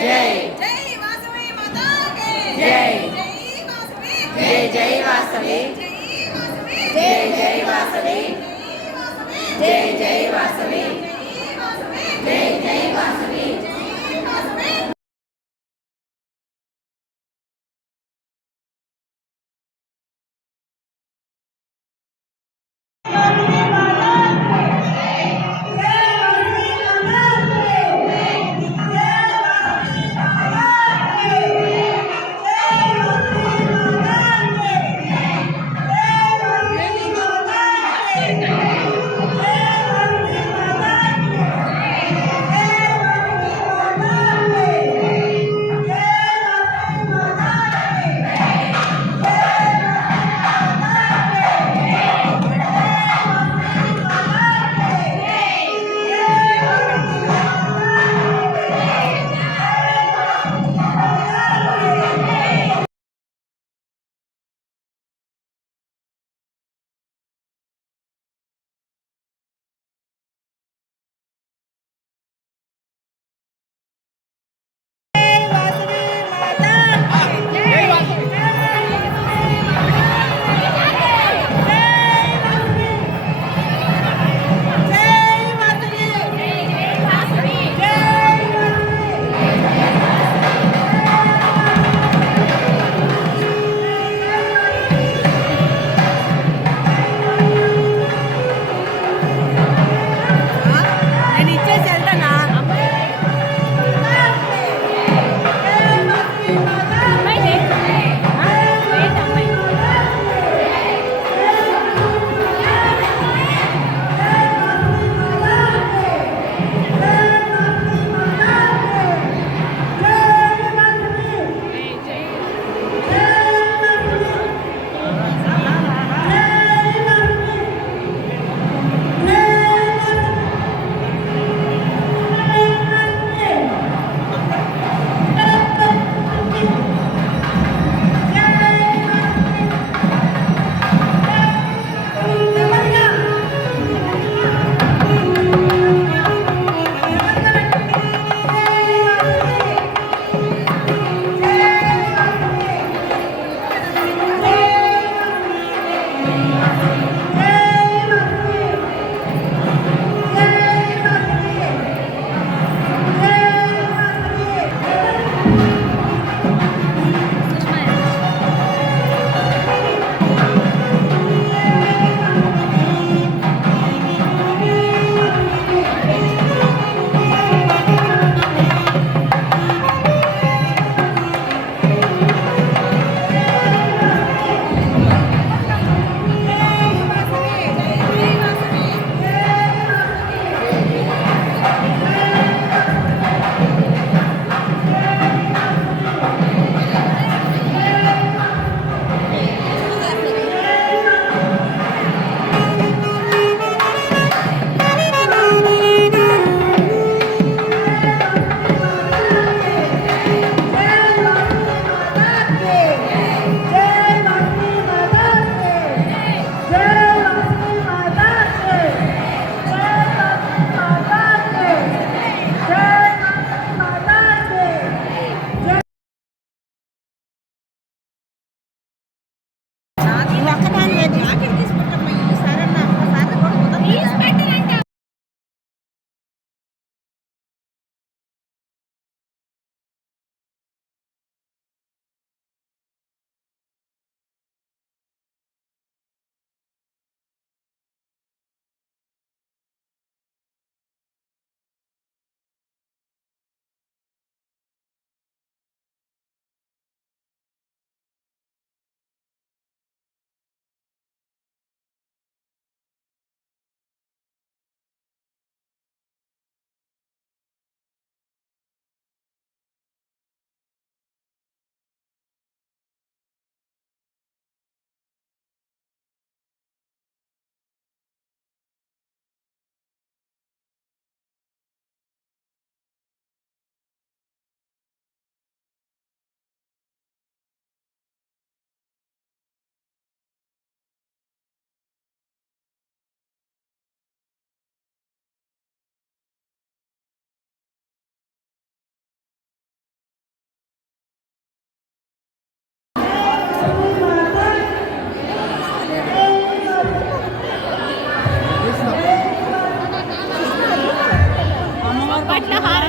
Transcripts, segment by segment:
जय जय वासवी माता के जय जय वासवी जय जय वासवी जय वासवी जय जय वासवी जय जय वासवी जय वासवी जय जय वासवी जय वासवी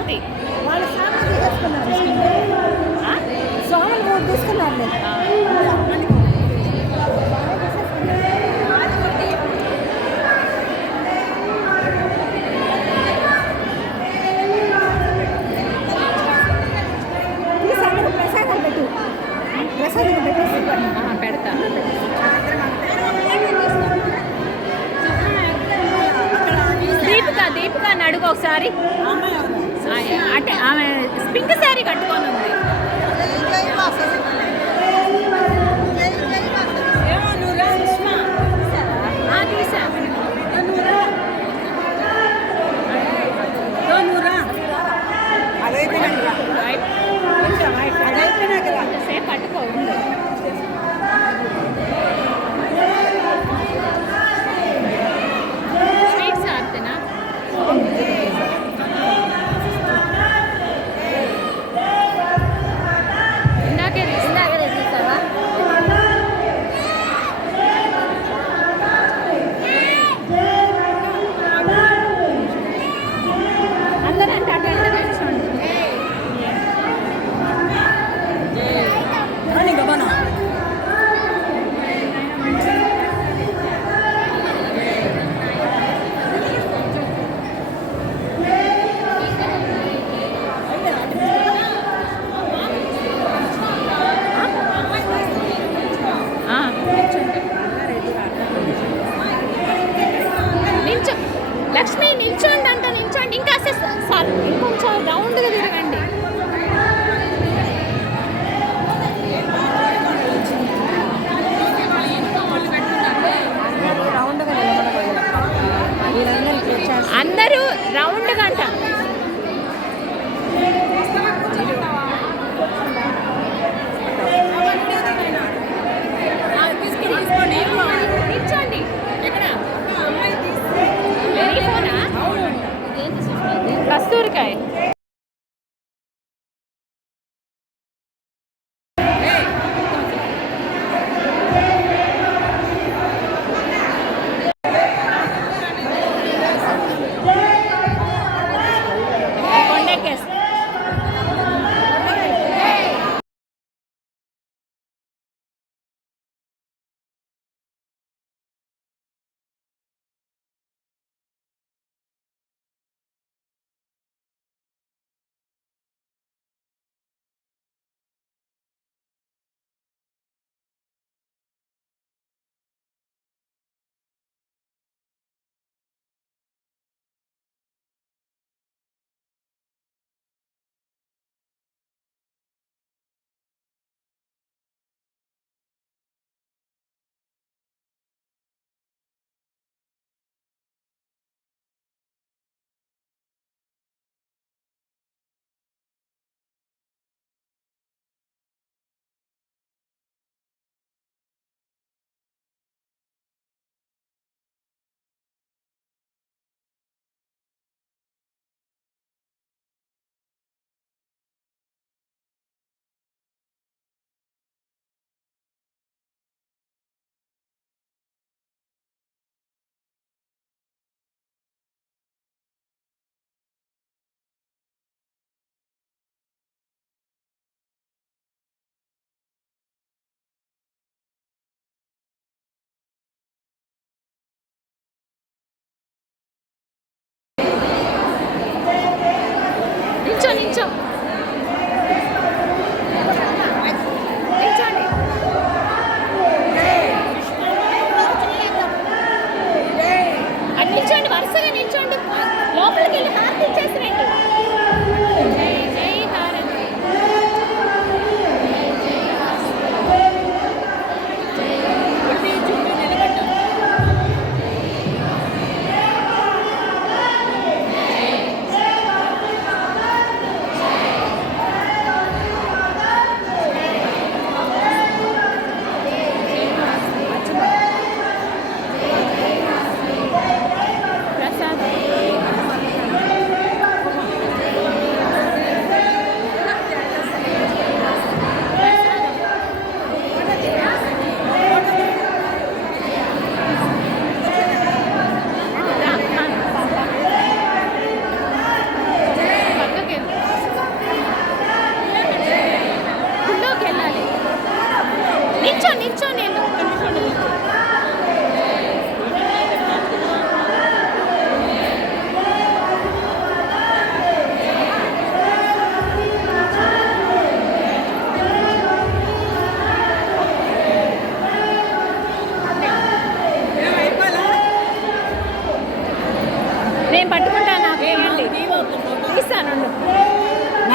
ఏంటి వాళ్ళ సామాన్ తీసేసుకున్నారు ఆ? స్వాములు కూడా తీసుకున్నారు ఆ. అందరూ ప్రసాదం పెట్టు ప్రసాదం పెట్టేసి పెడతా దీపిక అని అడుగు ఒకసారి అంటే ఆమె పింక్ శారీ కట్టుకొని ఉంది తీసా సేపు పట్టుకో ఉండు. స్వీట్స్ ఆర్తేనా ఇందాకే తీసావా అందరంటే అటు ఎంత నిల్చోండి నిల్చో లక్ష్మి నిల్చోండి అంతా నిల్చోండి ఇంకా సార్ ఇంకొంచెం రౌండ్గా తిరగండి రౌండ్గా వీళ్ళందరికీ వచ్చారు అందరూ రౌండ్గా అంట నిల్చోండి ఎక్కడ నీ ఫోనా కస్తూరికాయ కొండెక్కేస్తా నిల్చో నిల్చో నిల్చోండి అటు నిల్చోండి వరుసగా నిల్చోండి లోపలికి వెళ్ళి హారతి ఇచ్చేసి రండి జై జై హారతి జై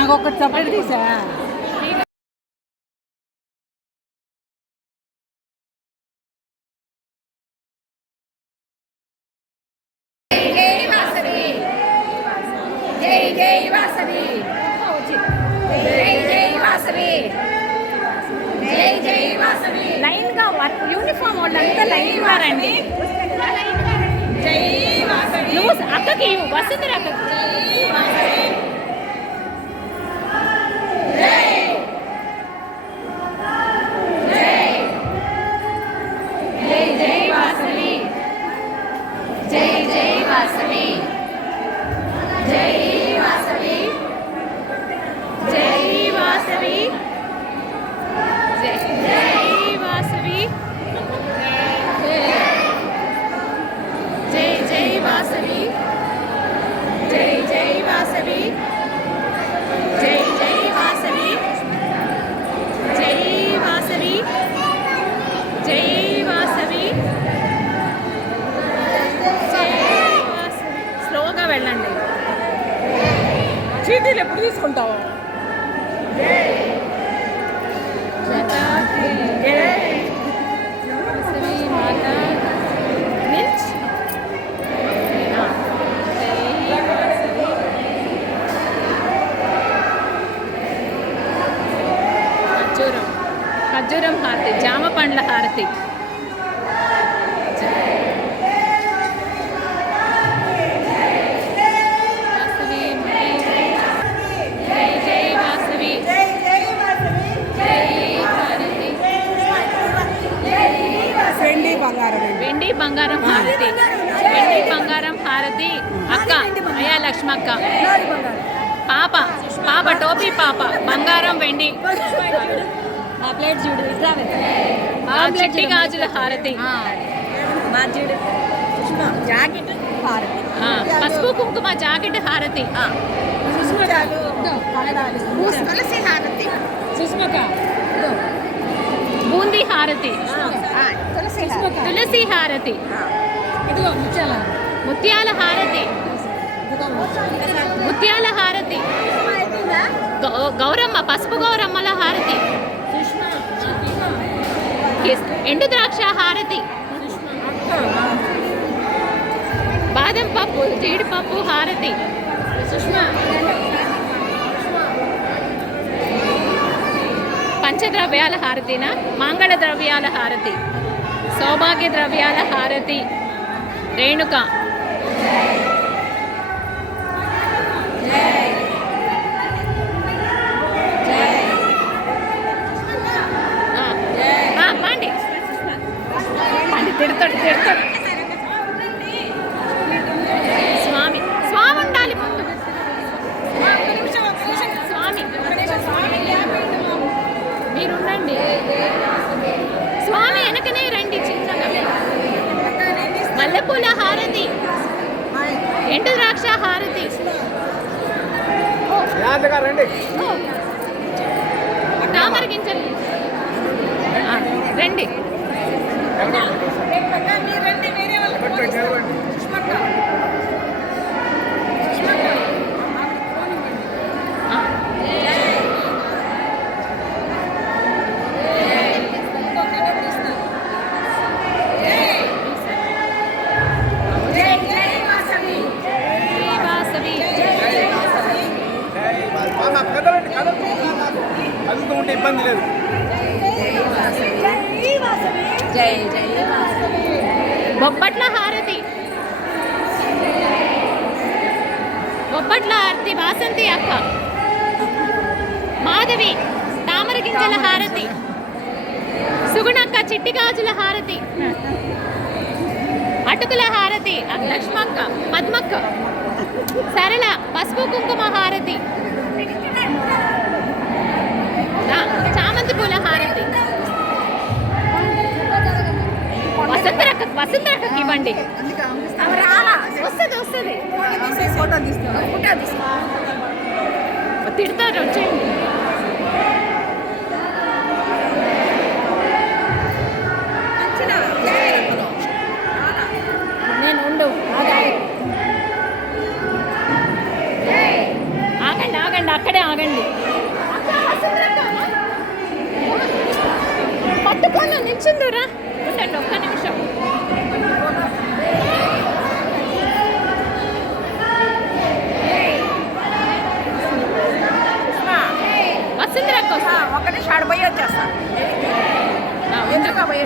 నాకు ఒకటి సపరేట్ తీసా జై జై వాసవి జై జై వాసవి జై జై వాసవి లైన్ గా యూనిఫామ్ వాళ్ళంతా లైన్ గా రండి. జై వాసవి నువ్వు అక్కకి వసుంధర అక్కకి జై జై వాసవి జై జై వాసవి జై వాసవి జై వాసవి జై వాసవి జై జై వాసవి జై జై వాసవి జై జై వాసవి జై వాసవి జై వాసవి జై వాసవి. స్లోగా వెళ్ళండి. చీటీలు ఎప్పుడు తీసుకుంటావు వాసవి మాత నిల్చ్. జై వాసవి. ఖర్జూరం ఖర్జూరం హారతి, జామ పండ్ల హారతి. వాసవి జై జై వాసవి జై హారతి. వెండి బంగారం వెండి బంగారం హారతి, వెండి బంగారం హారతి. అక్క అయ్యా లక్ష్మక్క, పాప పాప టోపీ పాప, బంగారం వెండి. ప్లేట్ చూడు చిట్టి గాజుల హారతి, జాకెట్ భారతి పసుపు కుంకుమ జాకెట్ హారతి. తులసి హారతి సుష్మక బూందీ హారతి, తులసి తులసి హారతి, ఇదిగో ముత్యాల ముత్యాల హారతి, ముత్యాల హారతి. గౌరమ్మ పసుపు గౌరమ్మల హారతి, ఎండు ద్రాక్ష హారతి, బాదం పప్పు జీడిపప్పు హారతి. పంచద్రవ్యాల హారతిన, మంగళ ద్రవ్యాల హారతి, సౌభాగ్య ద్రవ్యాల హారతి. రేణుక పండి పండి తిడతాడు తిడతాడు. స్వామి స్వామి ఉండాలి ముందు. స్వామి మీరుండండి. స్వామి వెనకనే రండి చిన్నగా. మల్లెపూల హారతి, ఎండు ద్రాక్ష హారతి. తామర గింజలు రండి. చదువుతూ ఉంటే ఇబ్బంది లేదు. జై జై వాసవి బొబ్బట్ల హారతి, బొబ్బట్ల హారతి వాసంతి అక్క. మాధవి తామర గింజల హారతి, సుగుణక్క చిట్టి గాజుల హారతి, అటుకుల హారతి లక్ష్మక్క, పద్మక్క, సరళ పసుపు కుంకుమ హారతి, చామంతి పూల హారతి. వసుంధరక్కకి ఇవ్వండి. వస్తుంది వస్తుంది. తిడతారు వచ్చేయండి. నేను ఉండు ఆగండి ఆగండి. అక్కడే ఆగండి. పట్టుకోండి నిల్చుందురా. ఉండండి ఒక్క నిమిషం. వసుంధరక్క ఒక్కటే షాడ్ పోయి వచ్చేస్తా.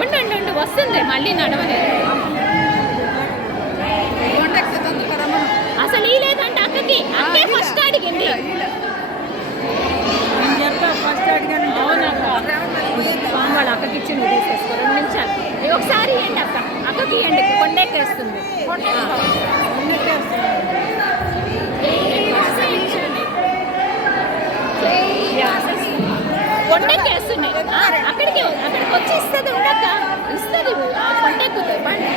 ఉండండి వస్తుంది మళ్ళీ నడవలేదు. అసలు ఈ లేదంటే అక్కకి అక్కే ఫస్ట్ అడిగింది. నేను చెప్తా ఫస్ట్ అడిగాను. అవునక్క వాళ్ళ అక్కకి ఇచ్చింది తీసేసుకో 2 నిమిషాలు. ఒకసారి ఇవ్వండి అక్క. అక్కకి ఇవ్వండి కొండెక్కేస్తుంది. కొండెక్కేస్తున్నాయి. అక్కడికి వచ్చి ఇస్తుంది. ఉండక్క ఇస్తుంది. కొండెక్కుతుంది బండి.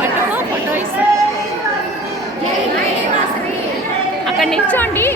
పట్టుకో ఫోటో ఇస్తుంది. అక్కడ నిల్చోండి.